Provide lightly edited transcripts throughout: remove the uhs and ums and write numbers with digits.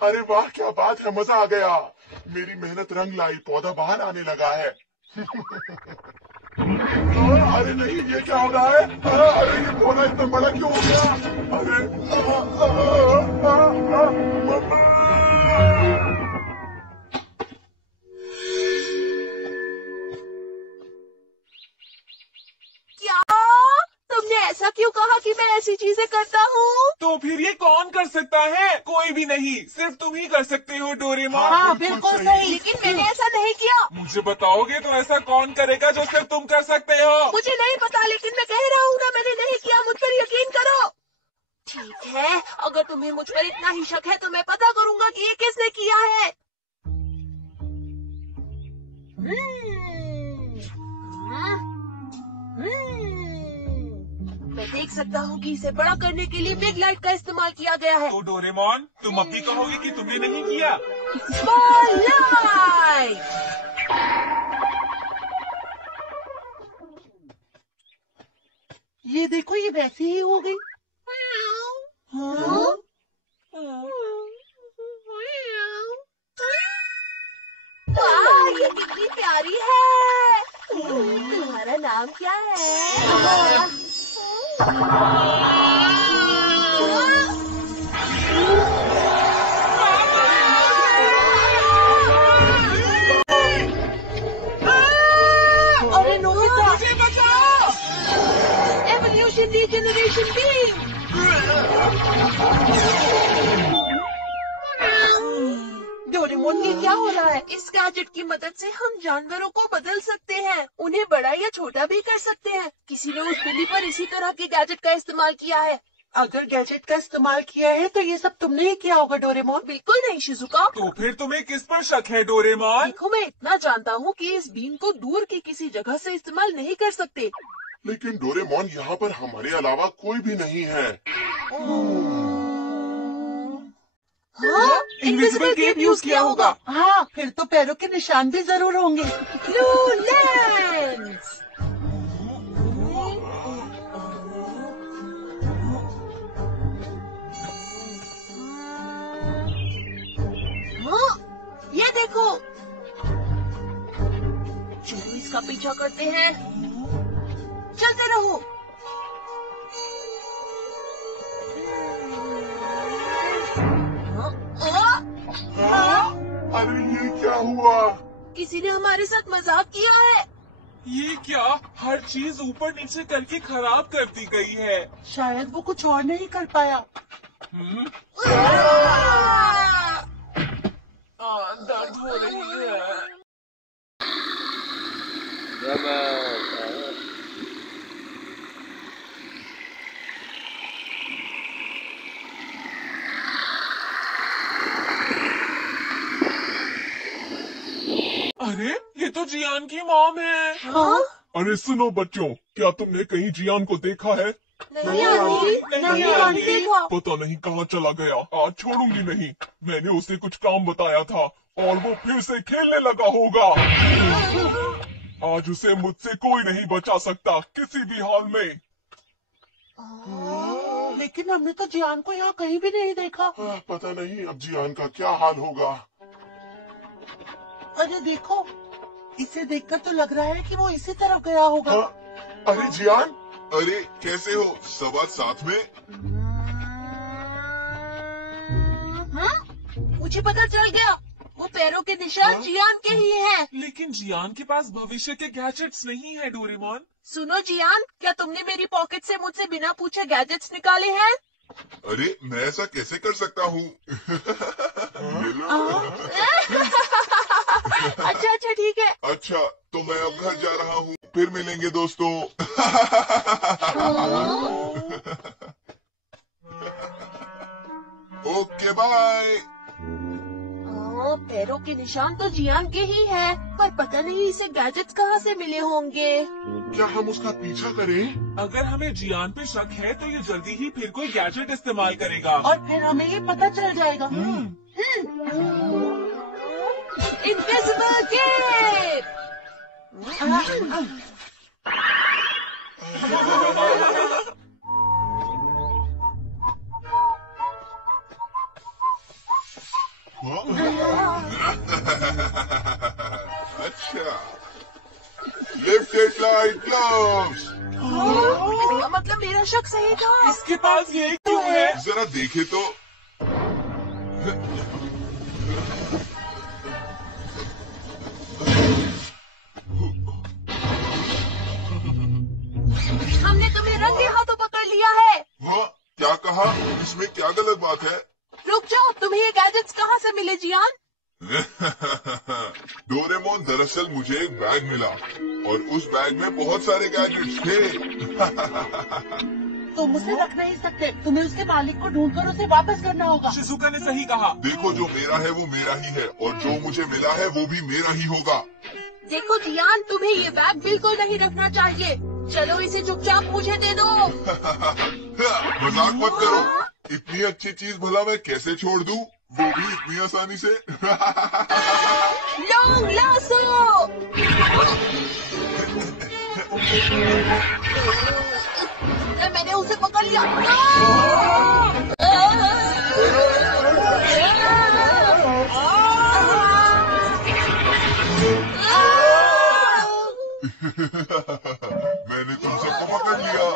अरे वाह, क्या बात है, मजा आ गया। मेरी मेहनत रंग लाई, पौधा बाहर आने लगा है। अरे नहीं, ये क्या हो रहा है? अरे ये पौधा इतना बड़ा क्यों हो गया? अरे मम्मा! क्या? तुमने ऐसा क्यों कहा कि मैं ऐसी चीजें करता हूँ? तो फिर ये कौन कर सकता है? कोई भी नहीं, सिर्फ तुम ही कर सकते हो डोरेमोन। हाँ, बिल्कुल सही। लेकिन मैंने ऐसा नहीं किया। मुझे बताओगे तो ऐसा कौन करेगा जो सिर्फ तुम कर सकते हो? मुझे नहीं पता, लेकिन मैं कह रहा हूँ ना, मैंने नहीं किया। मुझ पर यकीन करो। ठीक है, अगर तुम्हें मुझ पर इतना ही शक है तो मैं पता करूंगा कि ये किसने किया है। मैं देख सकता हूँ कि इसे बड़ा करने के लिए बिग लाइट का इस्तेमाल किया गया है। तो डोरेमोन, तुम अब भी कहोगे कि तुमने नहीं किया? Small light. ये देखो, ये वैसे ही हो गई। हाँ? वाह, ये कितनी प्यारी है। तुम्हारा नाम क्या है? अरे नोबिता, मुझे बचाओ! Evolution regeneration beam. डोरेमोन, ये क्या हो रहा है? इस गैजेट की मदद से हम जानवरों को बदल सकते हैं, उन्हें बड़ा या छोटा भी कर सकते हैं। किसी ने उस बिल्ली पर इसी तरह के गैजेट का इस्तेमाल किया है। अगर गैजेट का इस्तेमाल किया है तो ये सब तुमने ही किया होगा डोरेमोन। बिल्कुल नहीं शिजुका। तो फिर तुम्हें किस पर शक है डोरेमोन? देखो, मैं इतना जानता हूँ कि इस बीम को दूर की किसी जगह से इस्तेमाल नहीं कर सकते। लेकिन डोरेमोन, यहाँ पर हमारे अलावा कोई भी नहीं है। हाँ, इनविजिबल केप यूज किया होगा। हाँ, फिर तो पैरों के निशान भी जरूर होंगे। Blue lens. हाँ, ये देखो। चलो इसका पीछा करते हैं। चलते रहो। अरे ये क्या हुआ? किसी ने हमारे साथ मजाक किया है। ये क्या? हर चीज ऊपर नीचे करके खराब कर दी गई है। शायद वो कुछ और नहीं कर पाया। दर्द हो रही है। अरे, ये तो जियान की मॉम है। हाँ? अरे सुनो बच्चों, क्या तुमने कहीं जियान को देखा है? नहीं आंटी, नहीं आंटी देखा। पता नहीं कहाँ चला गया। आज छोड़ूंगी नहीं। मैंने उसे कुछ काम बताया था और वो फिर से खेलने लगा होगा। आज उसे मुझसे कोई नहीं बचा सकता, किसी भी हाल में। लेकिन हमने तो जियान को यहाँ कहीं भी नहीं देखा। पता नहीं अब जियान का क्या हाल होगा। अरे देखो, इसे देखकर तो लग रहा है कि वो इसी तरफ गया होगा। अरे जियान, अरे कैसे हो? सब आज साथ में? मुझे पता चल गया, वो पैरों के निशान जियान के ही हैं। लेकिन जियान के पास भविष्य के गैजेट्स नहीं है डोरेमोन। सुनो जियान, क्या तुमने मेरी पॉकेट से मुझसे बिना पूछे गैजेट्स निकाले हैं? अरे मैं ऐसा कैसे कर सकता हूँ? अच्छा ठीक है। अच्छा, तो मैं अब घर जा रहा हूँ, फिर मिलेंगे दोस्तों। Okay bye. हाँ, पैरों के निशान तो जियान के ही हैं, पर पता नहीं इसे गैजेट्स कहाँ से मिले होंगे। क्या हम उसका पीछा करें? अगर हमें जियान पे शक है तो ये जल्दी ही फिर कोई गैजेट इस्तेमाल करेगा। और फिर हमें ये पता चल जाएगा। Invisible cape. अच्छा, लिफ्ट इट लाइक ग्लव्स। इसका मतलब मेरा शक सही था। इसके पास ये क्यों है? जरा देखे तो। हमने तुम्हें रंगे हाथों पकड़ लिया है। हाँ, क्या कहा? इसमें क्या गलत बात है? रुक जाओ, तुम्हें ये गैजेट्स कहाँ से मिले जियान? डोरेमोन, दरअसल मुझे एक बैग मिला और उस बैग में बहुत सारे गैजेट्स थे। तुम उसे रख नहीं सकते, तुम्हें उसके मालिक को ढूंढकर उसे वापस करना होगा। शिजुका ने सही कहा। देखो, जो मेरा है वो मेरा ही है और जो मुझे मिला है वो भी मेरा ही होगा। देखो जियान, तुम्हें ये बैग बिल्कुल नहीं रखना चाहिए। चलो इसे चुपचाप मुझे दे दो। मजाक मत करो, इतनी अच्छी चीज भला मैं कैसे छोड़ दूं, वो भी इतनी आसानी से। Long lasso. मैंने उसे पकड़ लिया। मैंने तुम सबको पकड़ लिया।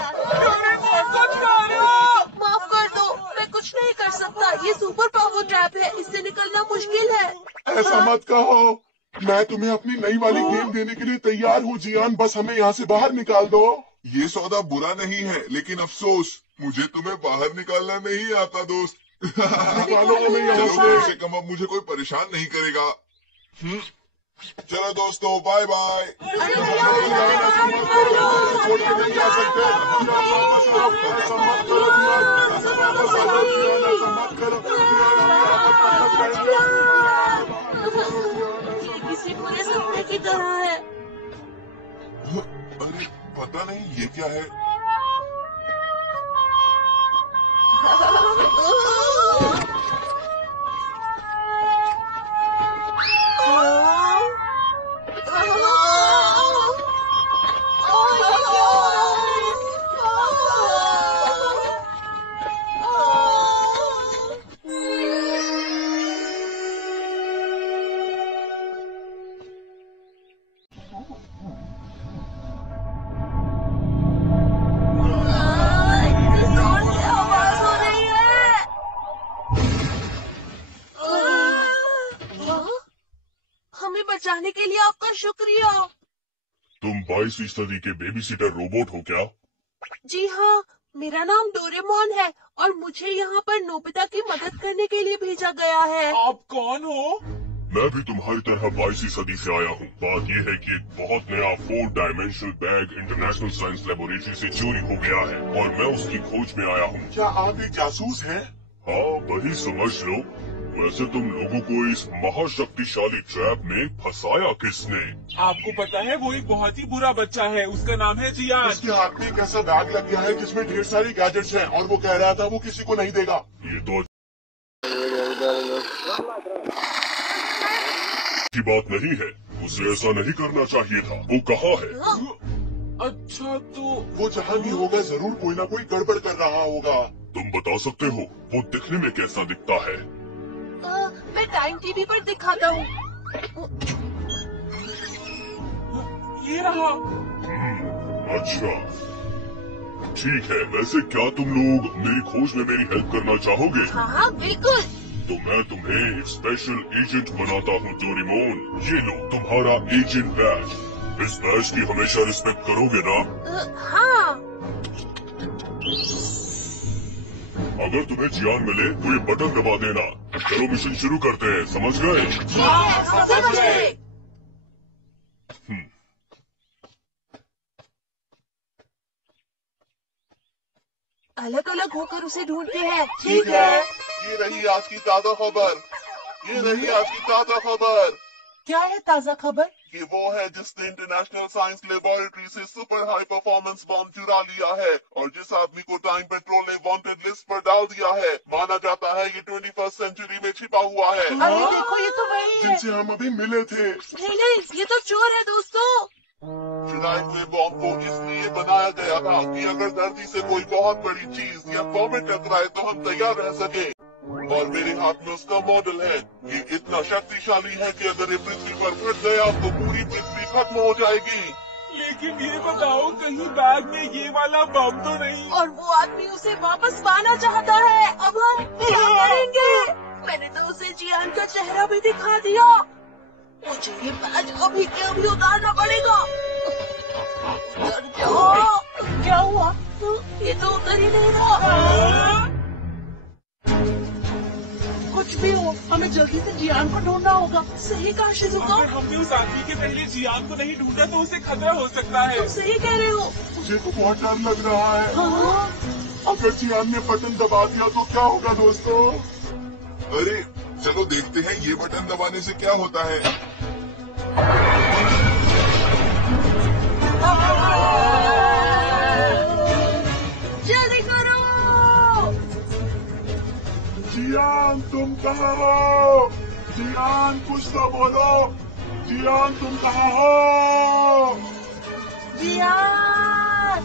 माफ कर दो, मैं कुछ नहीं कर सकता। ये सुपर पावर ट्रैप है, इससे निकलना मुश्किल है। ऐसा मत कहो, मैं तुम्हें अपनी नई वाली गेम देने के लिए तैयार हूँ जियान, बस हमें यहाँ से बाहर निकाल दो। ये सौदा बुरा नहीं है, लेकिन अफसोस मुझे तुम्हें बाहर निकालना नहीं आता दोस्त। निकालो हमें यहाँ चलो, से। कम से कम अब मुझे कोई परेशान नहीं करेगा। चलो दोस्तों, बाय बाय। छोड़ के नहीं जा सकते। ऐसा मत करो जियान, वापस आ जाओ जियान, ऐसा मत करो। ये किसी बुरे सपने की तरह है। अरे पता नहीं ये क्या है। हमें बचाने के लिए आपका शुक्रिया। तुम 22वीं सदी के बेबी सीटर रोबोट हो क्या? जी हाँ, मेरा नाम डोरेमोन है और मुझे यहाँ पर नोबिता की मदद करने के लिए भेजा गया है। आप कौन हो? मैं भी तुम्हारी तरह 22वीं सदी से आया हूँ। बात यह है कि एक बहुत नया 4 dimensional bag international science laboratory से चोरी हो गया है और मैं उसकी खोज में आया हूँ। क्या आप एक जासूस हैं? हाँ, वही समझ लो। वैसे तुम लोगों को इस महाशक्तिशाली ट्रैप में फंसाया किसने? आपको पता है वो एक बहुत ही बुरा बच्चा है, उसका नाम है जियान। उसके हाथ में एक ऐसा बैग लग गया है जिसमें ढेर सारी गैजेट्स हैं और वो कह रहा था वो किसी को नहीं देगा। ये तो की बात नहीं है, उसे ऐसा नहीं करना चाहिए था। वो कहाँ है? अच्छा तो वो जहाँ भी होगा जरूर कोई ना कोई गड़बड़ कर रहा होगा। तुम बता सकते हो वो दिखने में कैसा दिखता है? मैं टाइम टीवी पर दिखाता हूँ। ये रहा। अच्छा, ठीक है। वैसे क्या तुम लोग मेरी खोज में मेरी हेल्प करना चाहोगे? हाँ हाँ बिल्कुल। तो मैं तुम्हें एक स्पेशल एजेंट बनाता हूँ डोरेमोन। ये लो तुम्हारा एजेंट बैज। इस बैज की हमेशा रिस्पेक्ट करोगे ना? हाँ। अगर तुम्हें जियान मिले तो ये बटन दबा देना। चलो मिशन शुरू करते हैं, समझ गए? ठीक है, समझ गए। अलग अलग होकर उसे ढूंढते हैं। ठीक है। ये रही आज की ताजा खबर। ये रही आज की ताजा खबर। क्या है ताजा खबर? ये वो है जिसने इंटरनेशनल साइंस लेबोरेटरी से सुपर हाई परफॉर्मेंस बम चुरा लिया है और जिस आदमी को टाइम पेट्रोल ने वांटेड लिस्ट पर डाल दिया है। माना जाता है ये 21st सेंचुरी में छिपा हुआ है, अरे देखो, ये तो वही है। जिनसे हम अभी मिले थे। नहीं नहीं, ये तो चोर है दोस्तों। चुराए हुए बम को इसलिए बनाया गया था कि अगर धरती से कोई बहुत बड़ी चीज या कॉमेट टकराए तो हम तैयार रह सके। और मेरे हाथ में उसका मॉडल है। ये इतना शक्तिशाली है कि अगर ये पृथ्वी पर फट गया तो पूरी पृथ्वी खत्म हो जाएगी। लेकिन ये बताओ कहीं बैग में ये वाला बम तो नहीं? और वो आदमी उसे वापस पाना चाहता है। अब हम क्या करेंगे? मैंने तो उसे जियान का चेहरा भी दिखा दिया। मुझे ये बैग अभी के अभी उतारना पड़ेगा। उतर जाओ। क्या हुआ? ये तो उतर ही नहीं रहा। कुछ भी हो, हमें जल्दी से जियान को ढूंढना होगा। सही कहा शिजुका। अगर हमने उस आदमी के पहले जियान को नहीं ढूंढा तो उसे खतरा हो सकता है। तुम सही कह रहे हो। मुझे तो बहुत डर लग रहा है। हाँ। अगर जियान ने बटन दबा दिया तो क्या होगा दोस्तों? अरे चलो देखते हैं ये बटन दबाने से क्या होता है। जल्दी करो। जियान तुम कहाँ हो? जियान कुछ तो बोलो। जियान तुम कहाँ हो? जियान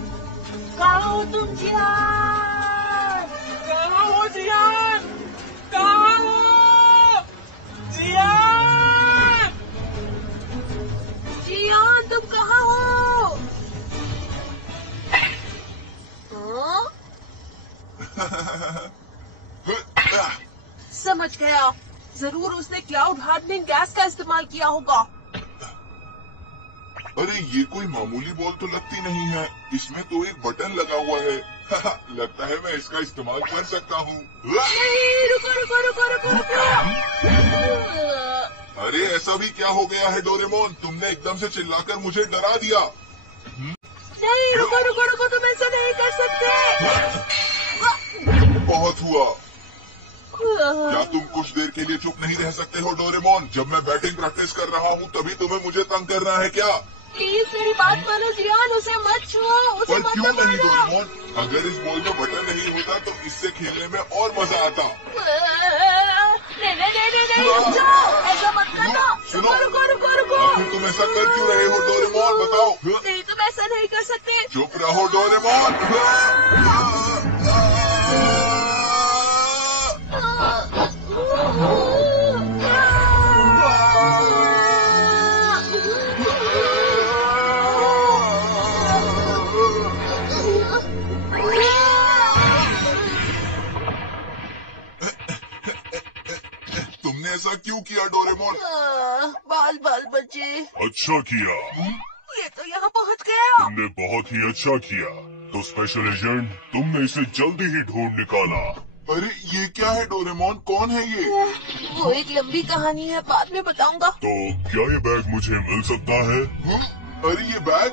कहाँ हो तुम? जियान कहाँ हो जियान? कहाँ हो जियान? जियान तुम कहाँ हो? हाँ? समझ गया। जरूर उसने क्लाउड हार्डनिंग गैस का इस्तेमाल किया होगा। अरे ये कोई मामूली बॉल तो लगती नहीं है। इसमें तो एक बटन लगा हुआ है। लगता है मैं इसका इस्तेमाल कर सकता हूँ। नहीं, रुको रुको रुको रुको रुको। अरे ऐसा भी क्या हो गया है डोरेमोन? तुमने एकदम से चिल्लाकर मुझे डरा दिया। नहीं, रुको रुको रुको, तुम ऐसा नहीं कर सकते। बहुत हुआ। क्या तुम कुछ देर के लिए चुप नहीं रह सकते हो डोरेमोन? जब मैं बैटिंग प्रैक्टिस कर रहा हूँ तभी तुम्हें मुझे तंग करना है क्या? प्लीज मेरी बात मानो जियान, उसे मत छुओ, उसे पर मत क्यों नहीं दबाना। डोरेमोन? अगर इस बॉल में बटन नहीं होता तो इससे खेलने में और मजा आता। नहीं नहीं नहीं नहीं, रुक जाओ, ऐसा मत करना। सुनो, रुको रुको रुको आखिर तुम ऐसा कर क्यों रहे हो डोरेमोन? बताओ। नहीं, तुम ऐसा नहीं कर सकते। चुप रहो डोरेमोन। तुमने ऐसा क्यों किया डोरेमोन? बाल बाल बचे। अच्छा किया। ये तो यहाँ पहुँच गया। तुमने बहुत ही अच्छा किया। तो स्पेशल एजेंट, तुमने इसे जल्दी ही ढूंढ निकाला। अरे ये क्या है डोरेमोन? कौन है ये? वो एक लंबी कहानी है, बाद में बताऊंगा। तो क्या ये बैग मुझे मिल सकता है? अरे ये बैग?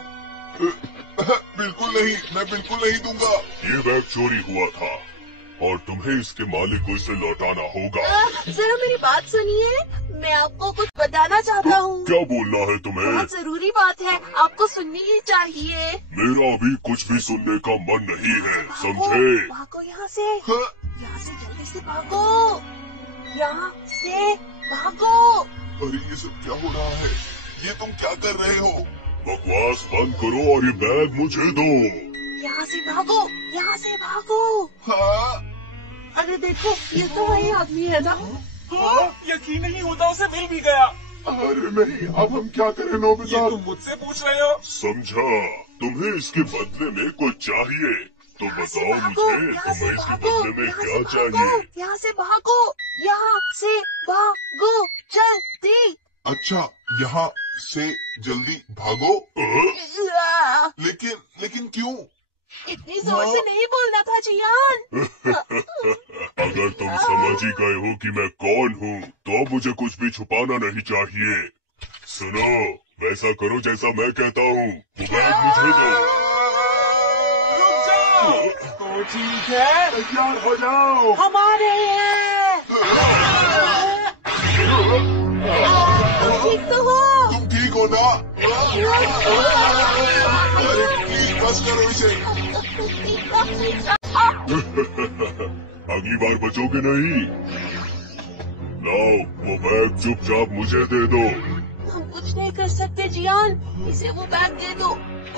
बिल्कुल नहीं, मैं बिल्कुल नहीं दूंगा। ये बैग चोरी हुआ था और तुम्हें इसके मालिक को इसे लौटाना होगा। जरा मेरी बात सुनिए, मैं आपको कुछ बताना चाहता हूँ। क्या बोलना है तुम्हें? बहुत जरूरी बात है, आपको सुननी ही चाहिए। मेरा अभी कुछ भी सुनने का मन नहीं है, समझे? भागो यहाँ से, यहाँ से जल्दी से भागो, यहाँ से भागो। अरे ये सब क्या हो रहा है? ये तुम क्या कर रहे हो? बकवास बंद करो और ये बैग मुझे दो। यहाँ से भागो, यहाँ से भागो। हाँ? अरे देखो, ये तो वही आदमी है ना। हाँ, यकीन नहीं होता उसे मिल भी गया। अरे नहीं, अब हम क्या करें ये नोबिता? तुम मुझसे पूछ रहे हो? समझा, तुम्हें इसके बदले में कुछ चाहिए तो यहाँ से बताओ भागो, मुझे, यहाँ से तुम्हें इसके भागो, बदले में यहाँ क्या से चाहिए? भागो, यहाँ से भागो, यहाँ से भागो, जल्दी। अच्छा, यहाँ से जल्दी भागो। लेकिन क्यों? इतनी जोर से नहीं बोलना था जियान। अगर तुम समझ ही गए हो कि मैं कौन हूँ, तो अब मुझे कुछ भी छुपाना नहीं चाहिए। सुनो, वैसा करो जैसा मैं कहता हूँ। वो बैग मुझे दो। रुक जाओ। तो ठीक है, तैयार हो जाओ। हमारे हैं। ठीक तो हो। तुम ठीक हो ना? अरे प्लीज बस करो इसे। अगली बार बचोगे नहीं। लाओ, वो बैग चुपचाप मुझे दे दो। हम कुछ नहीं कर सकते जियान, इसे वो बैग दे दो।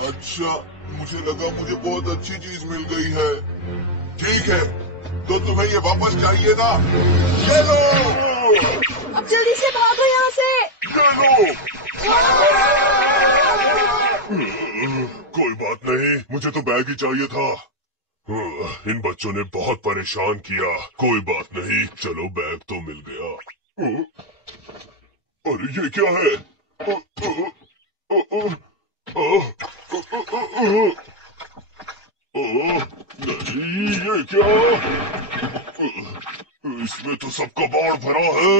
अच्छा, मुझे लगा मुझे बहुत अच्छी चीज मिल गई है। ठीक है, तो तुम्हें ये वापस चाहिए ना? ये लो। अब जल्दी से भागो यहाँ से। ये लो। कोई बात नहीं, मुझे तो बैग ही चाहिए था। इन बच्चों ने बहुत परेशान किया। कोई बात नहीं, चलो बैग तो मिल गया। अरे ये क्या है? नहीं, ये क्या? इसमें तो सब कबाड़ भरा है।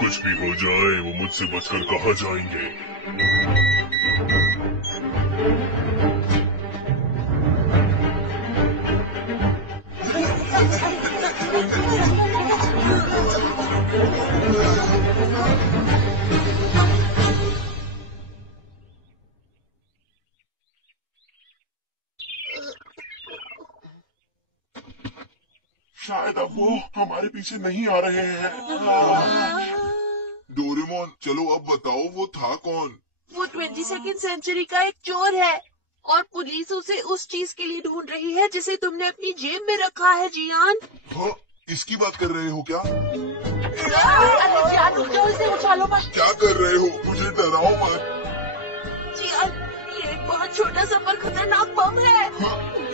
कुछ भी हो जाए, वो मुझसे बचकर कहाँ जाएंगे? शायद अब वो हमारे पीछे नहीं आ रहे हैं। डोरेमोन, चलो अब बताओ वो था कौन? वो 22वीं सेंचुरी का एक चोर है और पुलिस उसे उस चीज के लिए ढूंढ रही है जिसे तुमने अपनी जेब में रखा है जियान। हाँ, इसकी बात कर रहे हो क्या? अरे जियान रुक जाओ, इसे उछालो मत। क्या कर रहे हो? मुझे डराओ मत। जियान, ये एक बहुत छोटा सा पर खतरनाक बम है।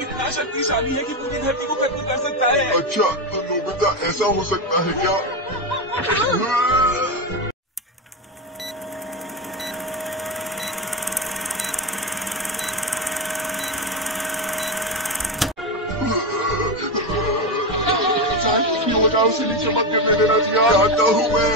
इतना शक्तिशाली है कि पूरी धरती को खत्म कर सकता है। अच्छा, तो नोबिता ऐसा हो सकता है क्या? हो जाओ, उसे नीचे मत गिरने देना चाहिए। जानता हूँ मैं।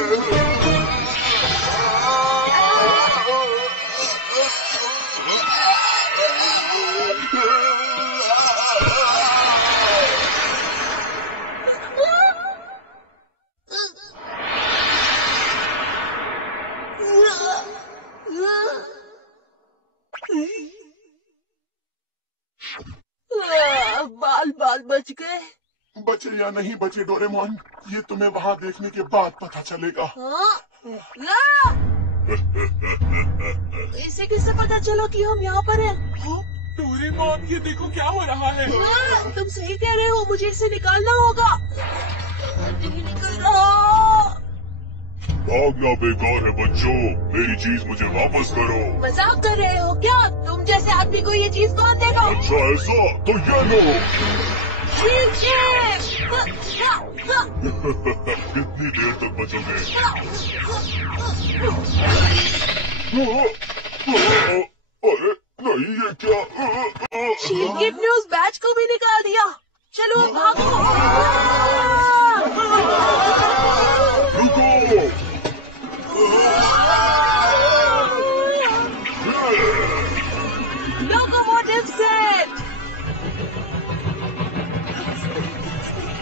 बाल बाल बच गए। बचे या नहीं बचे डोरेमोन, ये तुम्हें वहाँ देखने के बाद पता चलेगा। इसे किससे पता चला कि हम यहाँ पर हैं? डोरेमोन, ये देखो क्या हो रहा है। तुम सही कह रहे हो, मुझे इसे निकालना होगा। नहीं निकल रहा। भागना बेकार है बच्चों, मेरी चीज मुझे वापस करो। मजाक कर रहे हो क्या? तुम जैसे आदमी को ये चीज कौन देगा? अच्छा ऐसा, तो ये लो। कितनी देर तक बचोगे? अरे नहीं, ये क्या? शील्ड न्यूज बैच को भी निकाल दिया। चलो भागो। रुको। Locomotive set.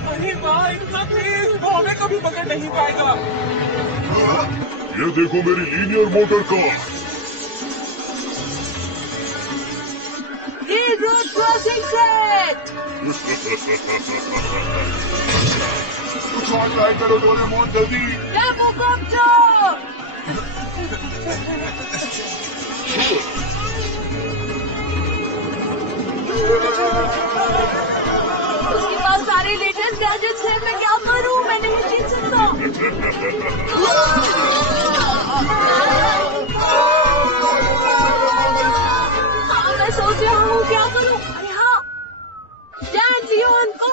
अरे वाह, इतना तेज, वो हमें कभी पकड़ नहीं पाएगा। ये देखो मेरी लीनियर मोटर का। Road crossing set. कुछ और ट्राई करो डोरेमोन, जल्दी। डेमोकॉप्टर। उसके पास सारे लेटेस्ट गैजेट्स हैं, मैं क्या करूं? मैं नहीं जीत सकता। हाँ, मैं सोच रहा हूँ क्या करूं। अरे हाँ, डैन लियोन को।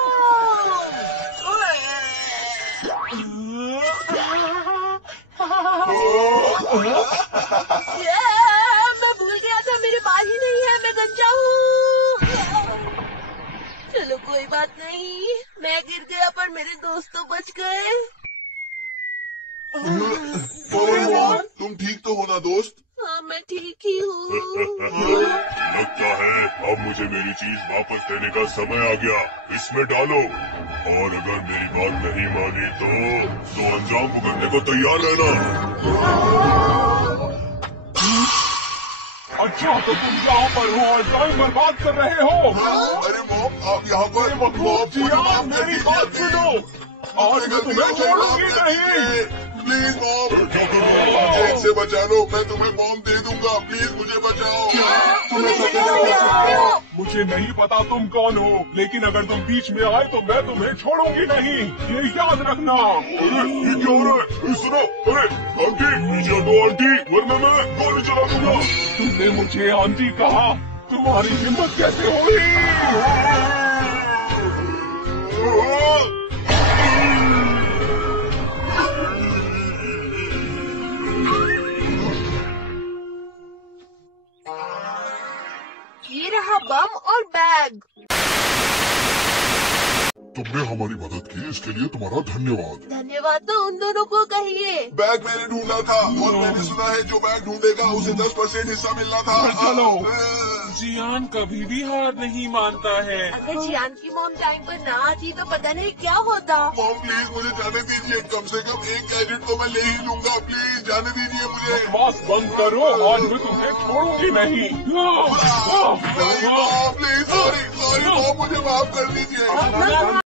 मैं भूल गया था, मेरे बाल ही नहीं है, मैं गंजा हूँ। चलो कोई बात नहीं, मैं गिर गया पर मेरे दोस्त तो बच गए। डोरेमोन, तुम ठीक तो हो ना दोस्त? हाँ, मैं ठीक ही हूँ। लगता है अब मुझे मेरी चीज वापस देने का समय आ गया। इसमें डालो, और अगर मेरी बात नहीं मानी तो अंजाम भुगतने को तैयार रहना। अच्छा, तो तुम यहाँ पर हो और ड्राइव बर्बाद कर रहे हो। अरे मॉम, आप यहाँ पर? मॉम, मेरी बात सुनो। आज मैं तुम्हें छोड़ूंगी नहीं। Please mom. क्या कर रहा मुझे इनसे बचा लो, मैं तुम्हें बॉम्ब दे दूंगा, प्लीज मुझे बचाओ। तुम इसे कैसे ले सकते हो? मुझे नहीं पता तुम कौन हो, लेकिन अगर तुम बीच में आए तो मैं तुम्हें छोड़ूंगी नहीं, ये याद रखना। अरे ये क्या हो रहा है? सुनो, अरे आंटी पीछे हटो आंटी, वरना मैं गोली चला दूंगा। तुमने मुझे आंटी कहा, तुम्हारी हिम्मत कैसे हुई? ये रहा बम और बैग। तुमने हमारी मदद की, इसके लिए तुम्हारा धन्यवाद। धन्यवाद तो उन दोनों को कहिए। बैग मैंने ढूंढा था और मैंने सुना है जो बैग ढूंढेगा उसे 10% हिस्सा मिलना था। चलो। जियान कभी भी हार नहीं मानता है। अगर जियान की मॉम टाइम पर ना आती तो पता नहीं क्या होता। मॉम प्लीज मुझे जाने दीजिए, कम से कम एक गैजेट तो मैं ले ही लूंगा, प्लीज जाने दीजिए मुझे। बकवास बंद करो, आज मैं तुम्हें छोड़ूंगी नहीं। प्लीज सॉरी मॉम, मुझे माफ कर दीजिए।